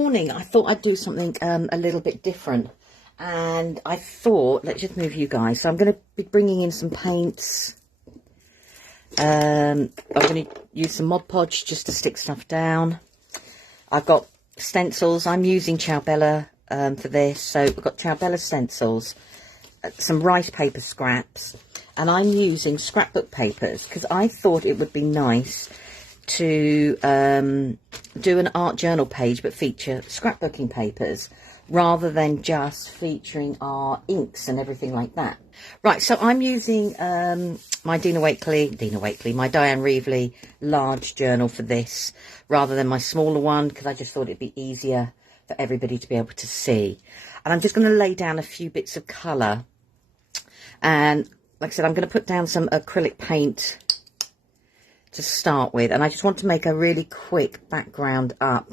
morning I thought I'd do something a little bit different, and I thought, let's just move you guys. So I'm going to be bringing in some paints. I'm going to use some Mod Podge just to stick stuff down. I've got stencils. I'm using Ciao Bella for this, so we've got Ciao Bella stencils, some rice paper scraps, and I'm using scrapbook papers because I thought it would be nice to do an art journal page but feature scrapbooking papers rather than just featuring our inks and everything like that. Right, so I'm using my my Diane Reevely large journal for this rather than my smaller one, because I just thought it'd be easier for everybody to be able to see. And I'm just going to lay down a few bits of colour, and like I said, I'm going to put down some acrylic paint to start with, and I just want to make a really quick background up.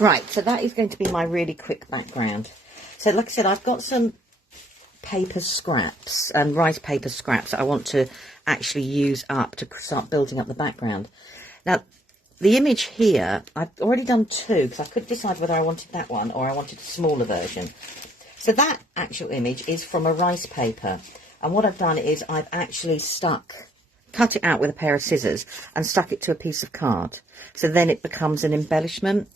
Right, so that is going to be my really quick background. So like I said, I've got some paper scraps and rice paper scraps that I want to actually use up to start building up the background. Now, the image here, I've already done two because I couldn't decide whether I wanted that one or I wanted a smaller version. So that actual image is from a rice paper. And what I've done is I've actually cut it out with a pair of scissors and stuck it to a piece of card. So then it becomes an embellishment.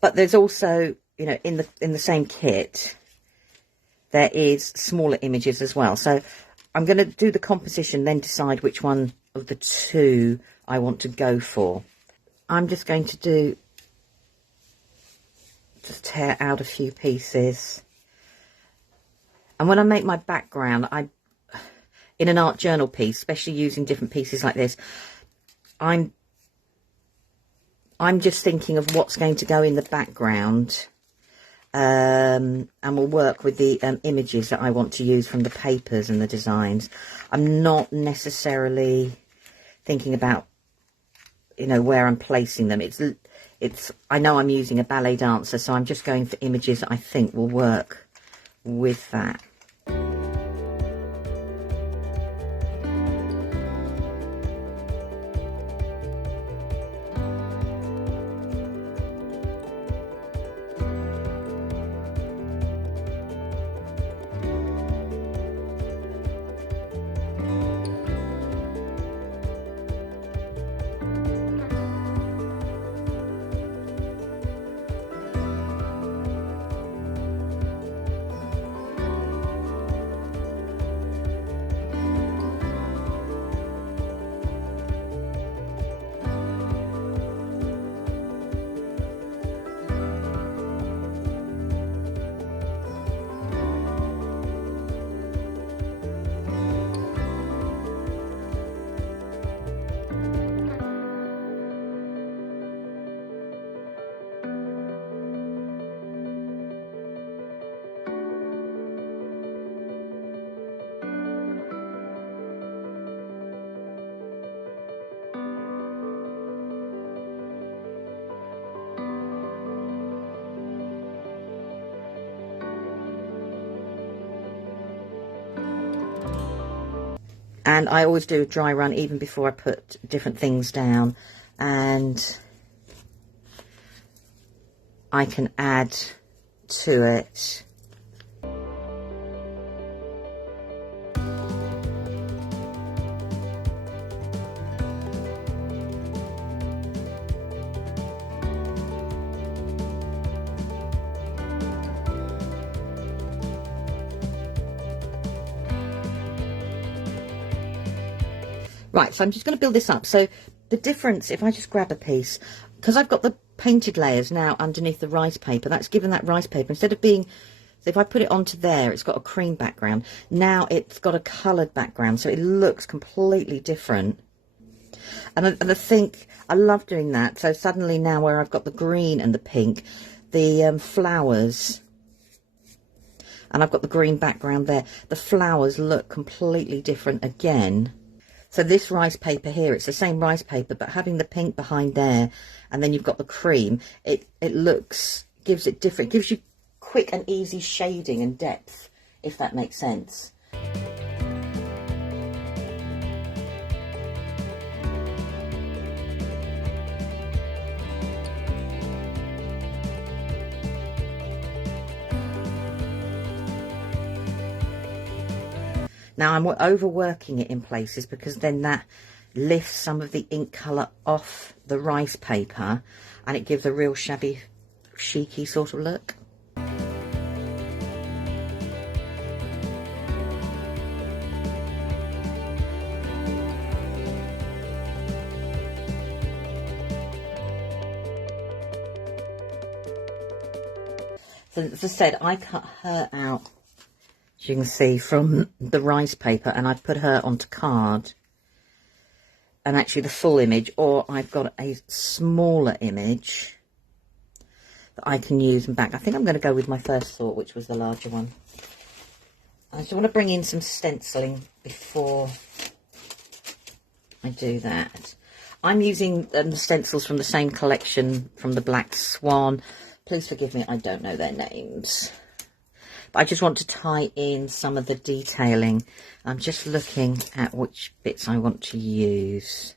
But there's also, you know, in the same kit, there is smaller images as well. So I'm going to do the composition, then decide which one of the two I want to go for. I'm just going to just tear out a few pieces. And when I make my background, in an art journal piece, especially using different pieces like this, I'm just thinking of what's going to go in the background, and we'll work with the images that I want to use from the papers and the designs. I'm not necessarily thinking about, you know, where I'm placing them. I know I'm using a ballet dancer, so I'm just going for images that I think will work with that. And I always do a dry run even before I put different things down, and I can add to it. Right, so I'm just going to build this up. So the difference, if I just grab a piece, because I've got the painted layers now underneath the rice paper, that's given that rice paper, instead of being So if I put it onto there, it's got a cream background. Now it's got a coloured background, so it looks completely different. And I think I love doing that. So suddenly now where I've got the green and the pink, the flowers, and I've got the green background there, the flowers look completely different again. So this rice paper here, it's the same rice paper, but having the pink behind there, and then you've got the cream, it looks, gives it different, gives you quick and easy shading and depth, if that makes sense. Now I'm overworking it in places because then that lifts some of the ink colour off the rice paper and it gives a real shabby, chic-y sort of look. So as I said, I cut her out, as you can see, from the rice paper, and I've put her onto card, and actually the full image, or I've got a smaller image that I can use and back. I think I'm going to go with my first thought, which was the larger one. I just want to bring in some stenciling before I do that. I'm using the stencils from the same collection from the Black Swan. Please forgive me, I don't know their names. But I just want to tie in some of the detailing. I'm just looking at which bits I want to use.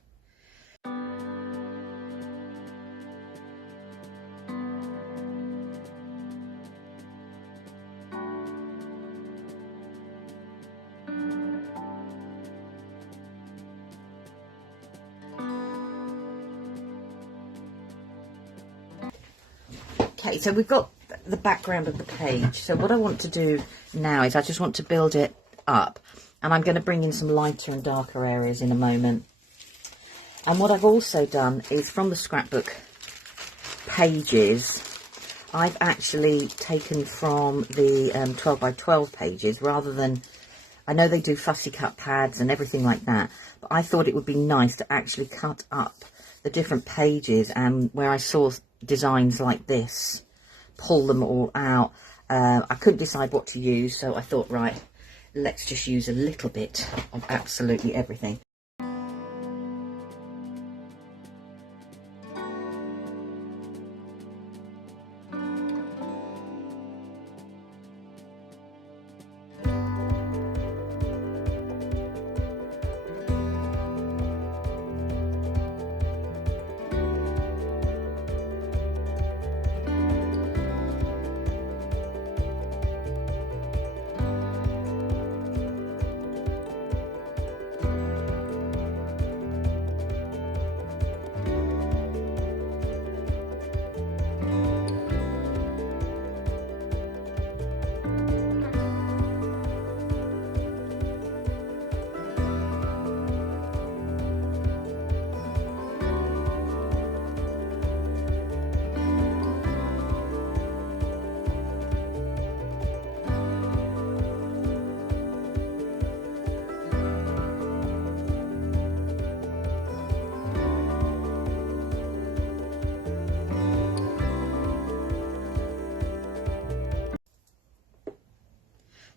Okay, so we've got the background of the page. So what I want to do now is I just want to build it up, and I'm going to bring in some lighter and darker areas in a moment. And what I've also done is from the scrapbook pages, I've actually taken from the 12 by 12 pages rather than, I know they do fussy cut pads and everything like that, but I thought it would be nice to actually cut up the different pages, and where I saw designs like this, pull them all out. I couldn't decide what to use, so I thought, right, let's just use a little bit of absolutely everything.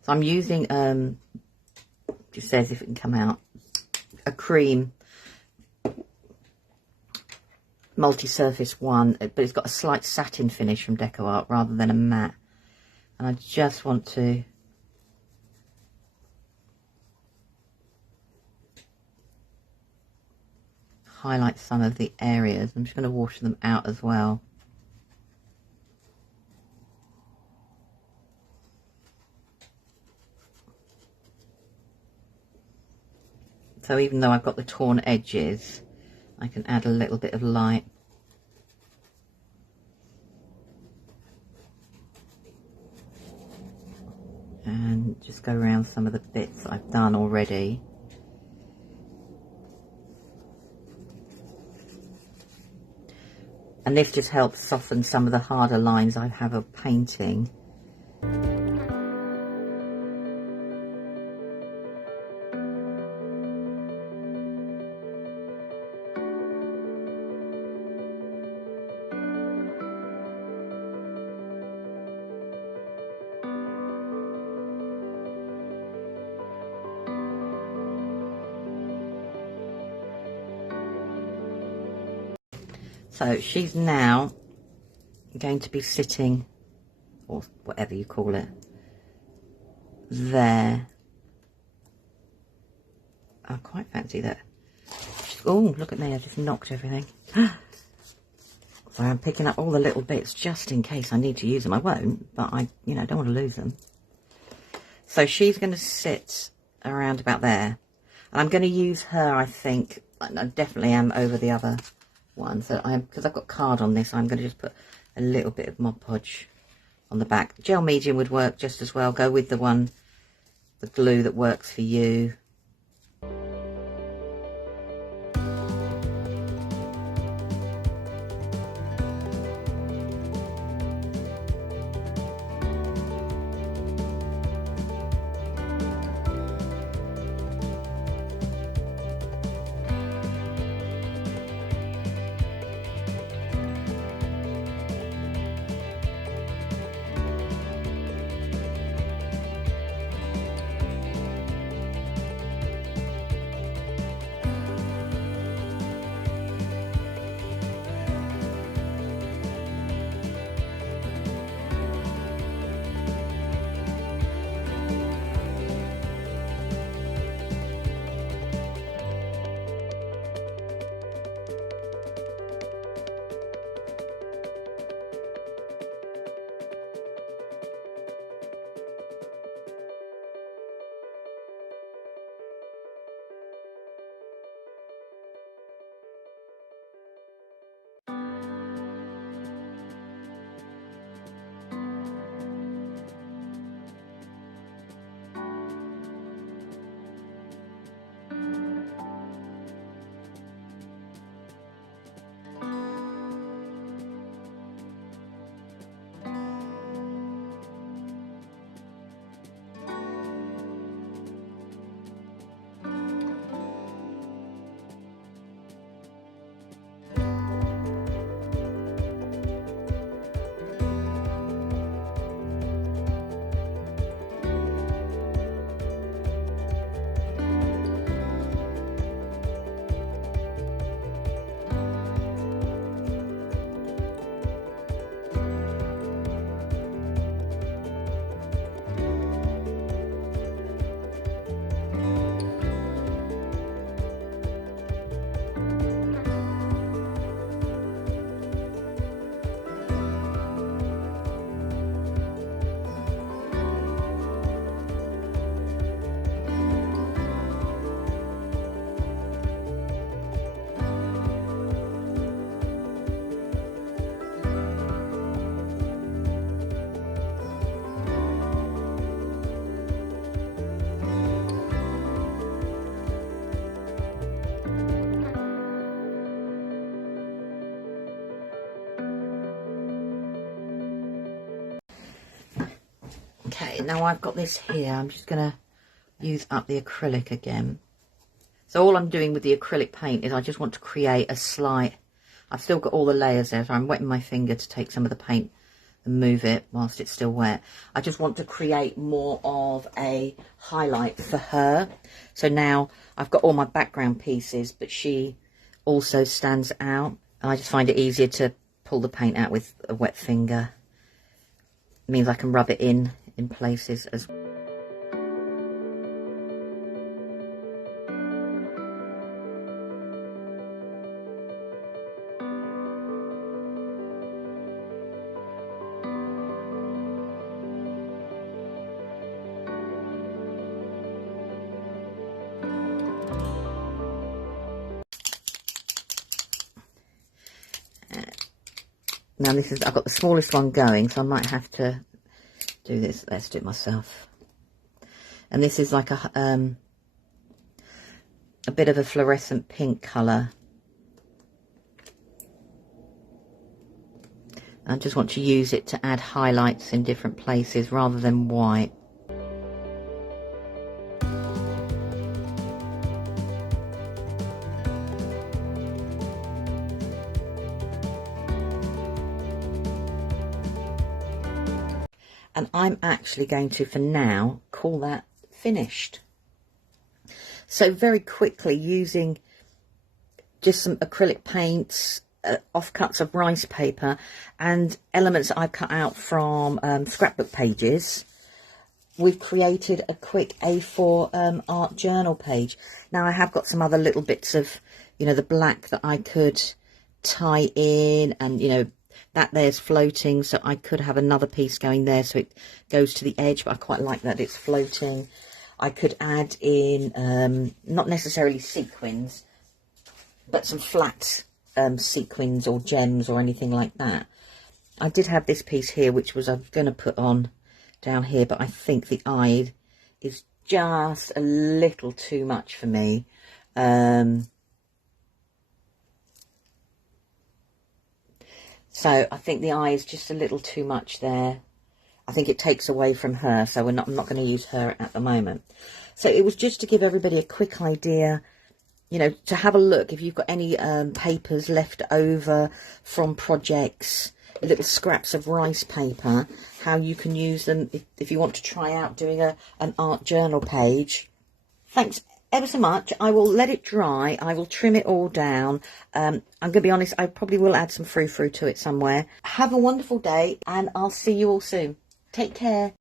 So I'm using, just says if it can come out, a cream multi-surface one, but it's got a slight satin finish from Deco Art rather than a matte. And I just want to highlight some of the areas. I'm just going to wash them out as well. So even though I've got the torn edges, I can add a little bit of light. And just go around some of the bits that I've done already. And this just helps soften some of the harder lines I have of painting. So she's now going to be sitting, or whatever you call it, there. I quite fancy that. Oh, look at me, I just knocked everything. So I'm picking up all the little bits just in case I need to use them. I won't, but I, you know, don't want to lose them. So she's going to sit around about there. And I'm going to use her, I think. I definitely am over the other one. So because I've got card on this, I'm going to just put a little bit of Mod Podge on the back. Gel medium would work just as well. Go with the one, the glue that works for you. Okay, now I've got this here. I'm just going to use up the acrylic again. So all I'm doing with the acrylic paint is I just want to create a slight... I've still got all the layers there, so I'm wetting my finger to take some of the paint and move it whilst it's still wet. I just want to create more of a highlight for her. So now I've got all my background pieces, but she also stands out. And I just find it easier to pull the paint out with a wet finger. It means I can rub it in places as well. Now this is, I've got the smallest one going, so I might have to do this. Let's do it myself. And this is like a bit of a fluorescent pink colour. I just want to use it to add highlights in different places rather than white. And I'm actually going to, for now, call that finished. So very quickly, using just some acrylic paints, offcuts of rice paper and elements that I've cut out from scrapbook pages. We've created a quick A4 art journal page. Now I have got some other little bits of, you know, the black that I could tie in, and, you know, that there's floating, so I could have another piece going there so it goes to the edge, but I quite like that it's floating. I could add in, not necessarily sequins, but some flat sequins or gems or anything like that. I did have this piece here, which was I'm going to put on down here, but I think the eye is just a little too much for me. So I think the eye is just a little too much there. I think it takes away from her, so I'm not going to use her at the moment. So it was just to give everybody a quick idea, you know, to have a look if you've got any papers left over from projects, little scraps of rice paper, how you can use them if you want to try out doing an art journal page. Thanks ever so much. I will let it dry. I will trim it all down. I'm going to be honest, I probably will add some frou-frou to it somewhere. Have a wonderful day, and I'll see you all soon. Take care.